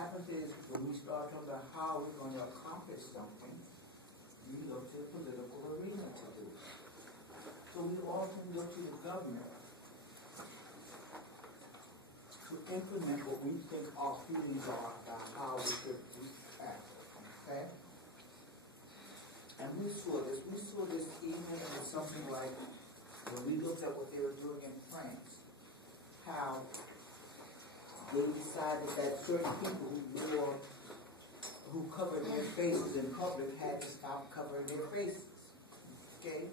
happens is when we start talking about how we're going to accomplish something, we look to the political arena to do it. So we often look to the government to implement what we think our feelings are about how we should act. Okay? And we saw this even in something like when we looked at what they were doing in France, how they decided that certain people who covered their faces in public had to stop covering their faces. Okay?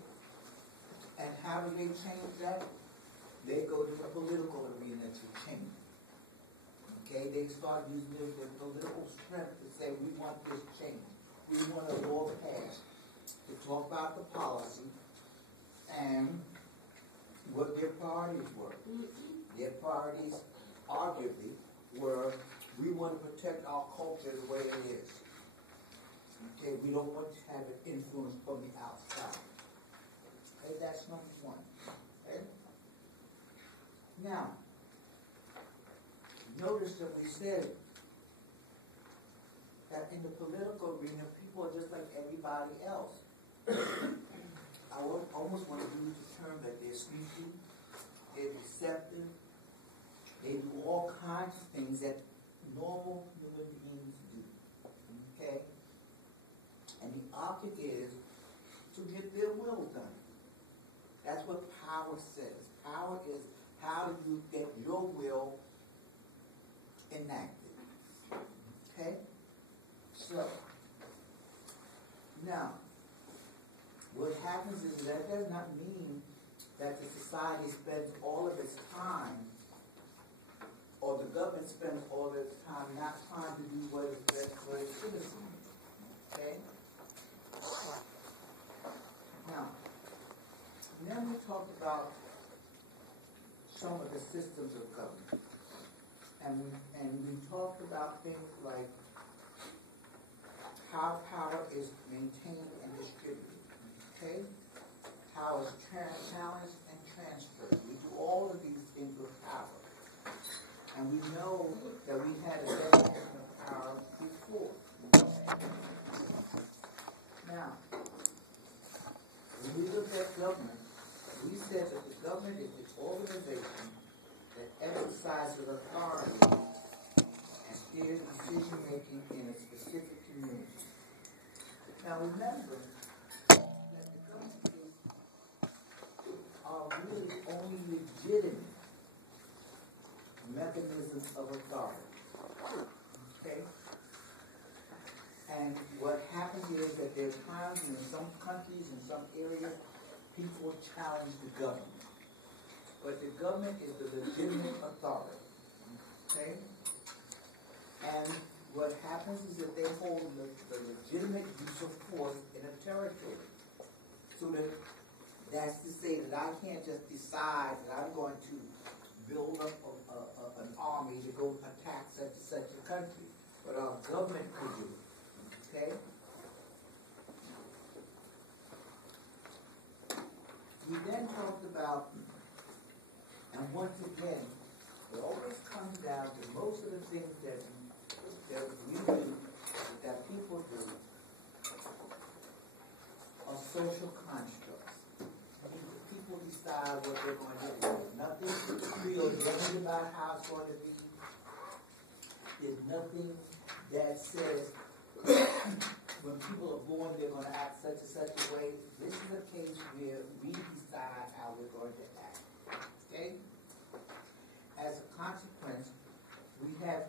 And how do they change that? They go to the political arena to change. Okay? They start using their political strength to say, we want this change. We want a law passed to talk about the policy and what their priorities were. Their priorities, arguably, were we want to protect our culture the way it is. Okay, we don't want to have it influenced from the outside. Okay, that's number one. Okay? Now, notice that we said that in the political arena, people are just like everybody else. I almost want to use the term that they're sneaky, they're deceptive, they do all kinds of things that normal human beings do. Okay? And the object is to get their will done. That's what power says. Power is how do you get your will enacted. Okay? So, now, what happens is that does not mean that the society spends all of its time, or the government spends all of its time not trying to do what is best for its citizens. Okay? Now, then we talked about some of the systems of government. And we talked about things like how power is maintained and distributed. Okay? How it's challenged and transferred. We do all of these things with power. And we know that we had a definition of power before. Now, when we look at government, we said that the government is the organization that exercises authority and steers decision-making in a specific community. Now remember that the government are really only legitimate mechanisms of authority. Okay? And what happens is that there are times in some countries, in some areas, people challenge the government. But the government is the legitimate authority. Okay? And what happens is that they hold the legitimate use of force in a territory. So that's to say that I can't just decide that I'm going to build up an army to go attack such and such a country. But our government could do it. Okay? We then talked about, and once again, it always comes down to most of the things that we do, that people do, are social constructs. People decide what they're going to do. Nothing preordained about how it's going to be. There's nothing that says when people are born they're going to act such and such a way. This is a case where we decide how we're going to act. Okay? As a consequence, we have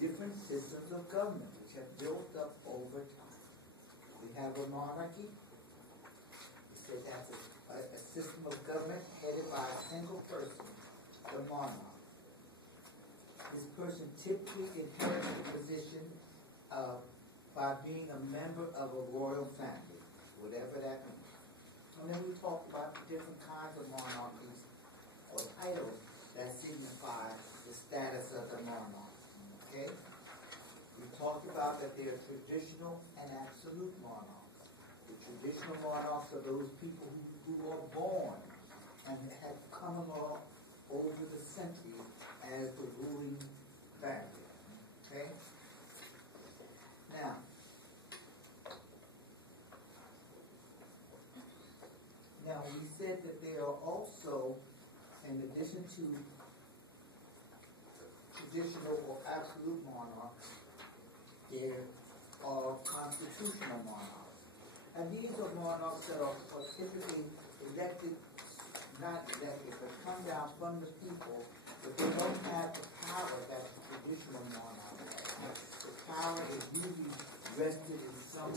different systems of government which have built up over time. We have a monarchy. We said that's a system of government headed by a single person, the monarch. This person typically inherits the position by being a member of a royal family, whatever that means. And then we talked about the different kinds of monarchies or titles that signify the status of the monarch. Okay? We talked about that there are traditional and absolute monarchs. The traditional monarchs are those people who are born and have come along over the centuries as the ruling family. Okay? addition to traditional or absolute monarchs, there are constitutional monarchs. And these are monarchs that are typically elected, not elected, but come down from the people, but they don't have the power that the traditional monarch has. The power is usually vested in some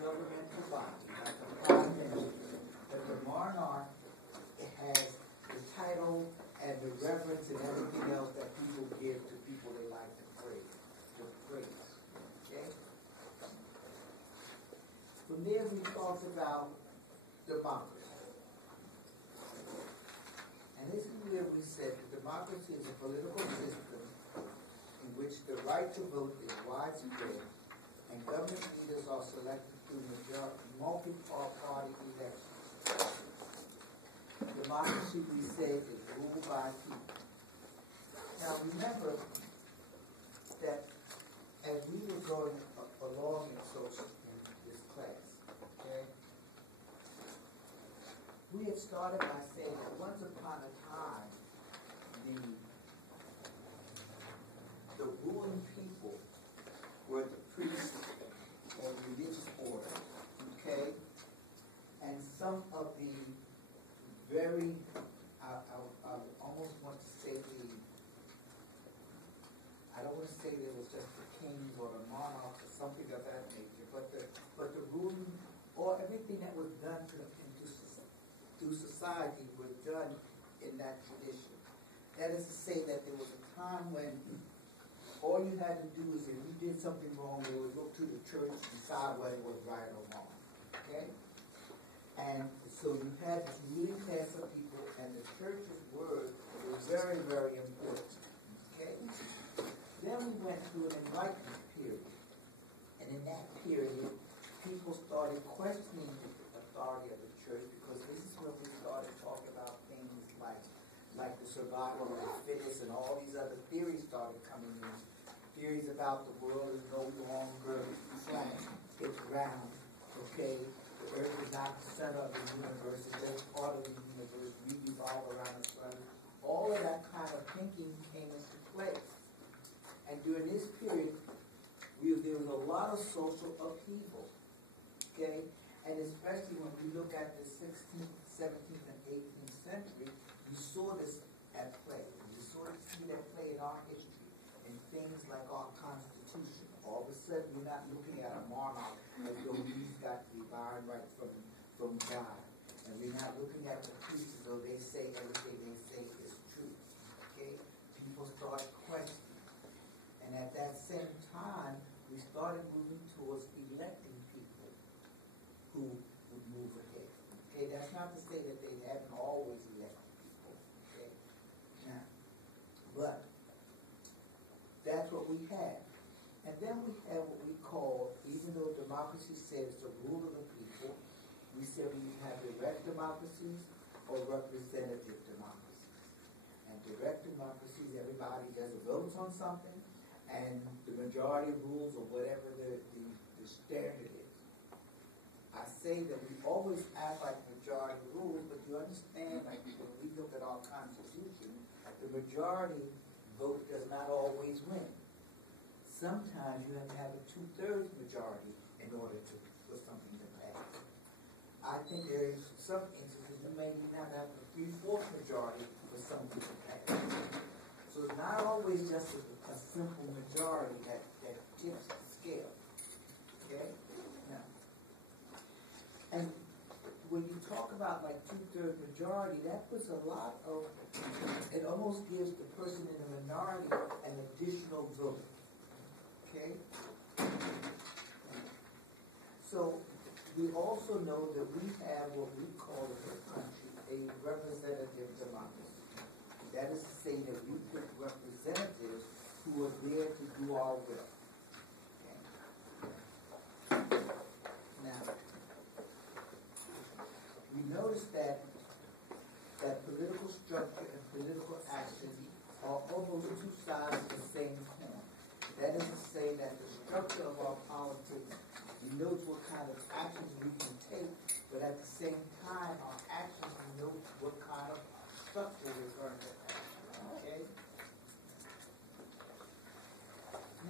governmental body, like the prime minister. But the monarch has the title and the reverence and everything else that people give to people they like to praise. Okay? From there we talked about democracy. And this is where we said that democracy is a political system in which the right to vote is widespread and government leaders are selected through multi-party elections. Democracy, we say, is ruled by people. Now remember that as we were going along in this class, okay, we had started by saying that once upon a time, the ruling people were the priests or religious order, okay? And some of the very, I almost want to say I don't want to say that it was just the kings or the monarchs or something of that nature, but the ruling, or everything that was done through society was done in that tradition. That is to say that there was a time when all you had to do is if you did something wrong, they would look to the church to decide whether it was right or wrong. Okay? And so you had this ruling class of people, and the church's word was very, very important. Okay? Then we went through an enlightenment period. And in that period, people started questioning the authority of the church, because this is when we started talking about things like the survival of the fittest, and all these other theories started coming in. Theories about the world is no longer flat, it's round, okay? The earth is not the center of the universe, it's just part of the universe, we revolve around the sun. All of that kind of thinking came into place. And during this period, there was a lot of social upheaval, okay? And especially when we look at the 16th, 17th, and 18th century, you saw this at play. You saw it see that play in our history, in things like our Constitution. All of a sudden, you're not looking at a monarch as though he's got divine right from God. And we're not looking at the priests as though they say everything they say is true. Okay? People started questioning. And at that same time, we started moving towards electing people who would move ahead. Okay, that's not to say that they haven't always elected people. Okay, now, but that's what we had. And then we have what we call, even though democracy says the rule of the people, we said we have direct democracies or representative democracies. And direct democracies, everybody just votes on something, and the majority rules or whatever the standard is. I say that we always act like majority rules, but you understand, like when we look at our Constitution, the majority vote does not always win. Sometimes you have to have a 2/3 majority in order for something to pass. I think there is some instances you may even have to have a 3/4 majority for something to pass. So it's not always just a simple majority that tips the scale. Okay? Now, and when you talk about like 2/3 majority, that puts a lot of, it almost gives the person in the minority an additional vote. Okay? So we also know that we have what we call in this country a representative democracy. That is to say that we put representatives who are there to do our will. Okay. Now, we notice that political structure and political action are almost two sides of the same coin. That is to say that the structure of our politics denotes what kind of actions we can take, but at the same time, our actions denote what kind of stuff we're referring to. Okay?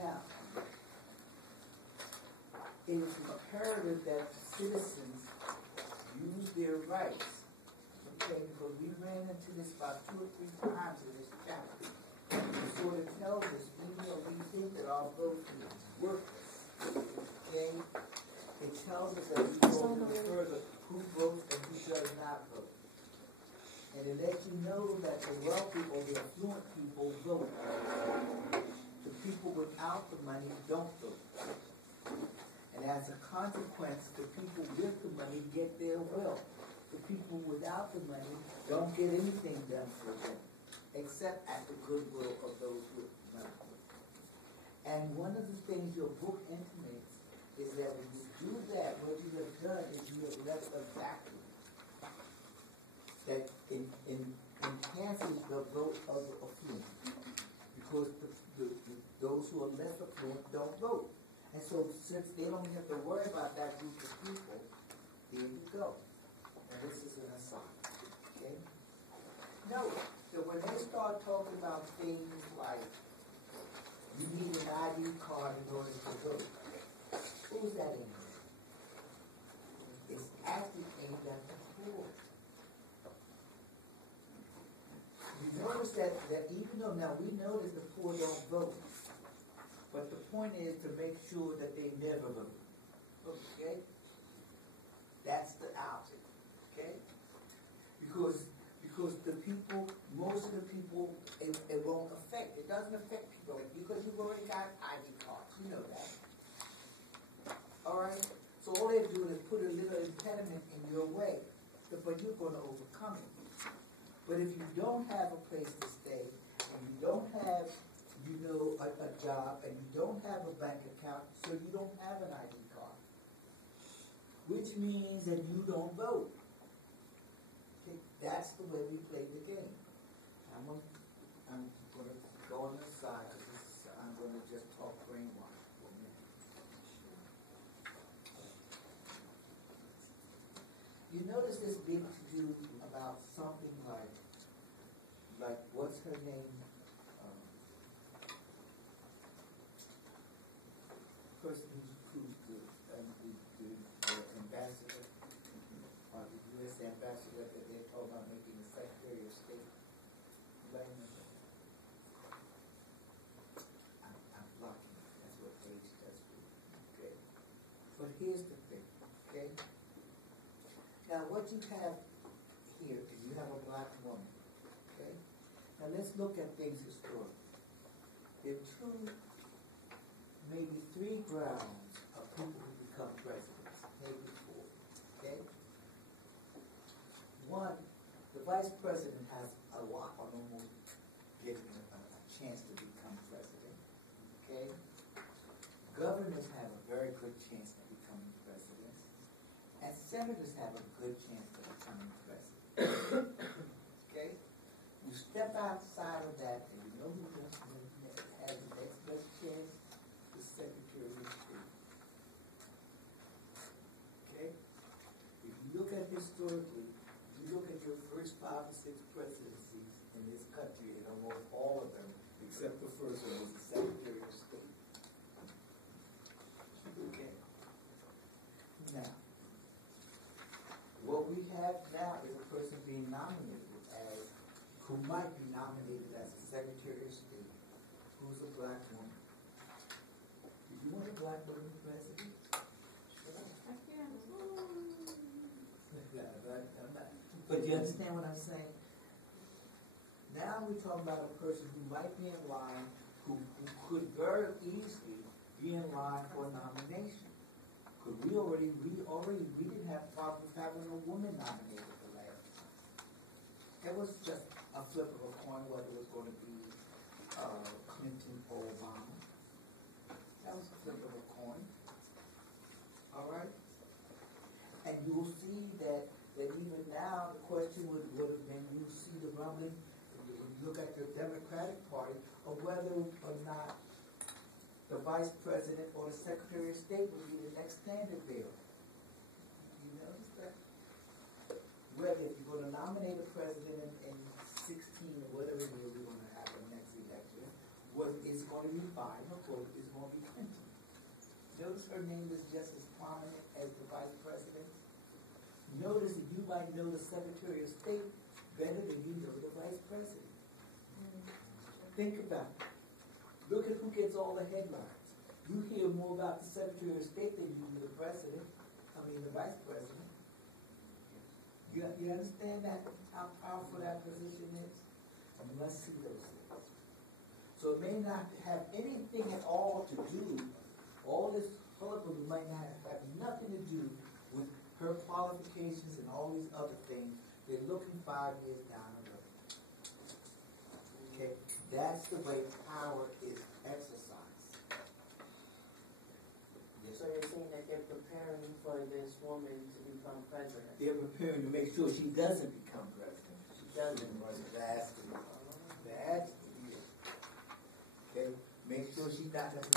Now, it is imperative that citizens use their rights. Okay, because we ran into this about 2 or 3 times in this chapter. It sort of tells us, even though we think that our vote is worthless, okay, it tells us that we go a little further who votes and who does not vote. And it lets you know that the wealthy or the affluent people vote. The people without the money don't vote. And as a consequence, the people with the money get their will. The people without the money don't get anything done for them, except at the goodwill of those with money. And one of the things your book intimates is that when you do that, what you have done is you have left a vacuum that enhances the vote of the affluent, because those who are less affluent don't vote. And so since they don't have to worry about that group of people, here you go. And this is an aside. Okay? Note that when they start talking about things like you need an ID card in order to vote, who's that in here? It's actually aimed at the poor. You notice that even though now we know that the poor don't vote, but the point is to make sure that they never vote. Okay? That's the outfit. Okay? Because the people, most of the people, it won't affect. It doesn't affect people because you've already got ID cards. You know that. Alright? So all they're doing is put a little impediment in your way. But you're going to overcome it. But if you don't have a place to stay, and you don't have a job, and you don't have a bank account, so you don't have an ID card, which means that you don't vote. Okay, that's the way we play the game. I'm going to go on the side, because I'm going to just talk brainwash for a minute. You notice this big to-do about something like what's her name? Person who's the ambassador, or the U.S. ambassador that they're talking about making the Secretary of State. I'm blocking it. That's what age does for you. Okay. But here's the thing. Okay. Now what you have here is you have a black woman. Okay. Now let's look at things historically. There are maybe 3 grounds of people who become presidents, maybe 4. Okay? 1, the vice president has a lot on almost getting a chance to become president. Okay? Governors have a very good chance of becoming president. And senators have a good chance of becoming president. Okay? You step outside of that, and you know who has the next best chance? The Secretary of State. Okay? If you look at historically, you look at your first 5 or 6 presidencies in this country, and almost all of them, except the first one, was the Secretary of State. Okay. Now, what we have now is a person being nominated as, who might be nominated as a Secretary of State, who's a black woman. Do you want a black woman president? But you understand what I'm saying? Now we're talking about a person who might be in line, who could very easily be in line for a nomination. Because we didn't have problems having a woman nominated the last time. It was just a flip of a coin whether it was going to be Clinton or Obama. That was a flip of a coin. All right? And you will see that even now the question would have been, you see the rumbling, when you look at the Democratic Party, of whether or not the Vice President or the Secretary of State would be the next candidate there. You notice that? Whether if you're going to nominate a president in to be final vote is going to be Clinton. Notice her name is just as prominent as the vice president. Notice that you might know the Secretary of State better than you know the vice president. Think about it. Look at who gets all the headlines. You hear more about the Secretary of State than you do the president. The vice president. You understand that, how powerful that position is? Let's see those things. So it may not have anything at all to do, all this hullabaloo might not have nothing to do with her qualifications and all these other things. They're looking 5 years down the road. Okay? That's the way power is exercised. Yes. So you're saying that they're preparing for this woman to become president? They're preparing to make sure she doesn't become president. She doesn't. That's the deal. Okay? Make sure she's not going to be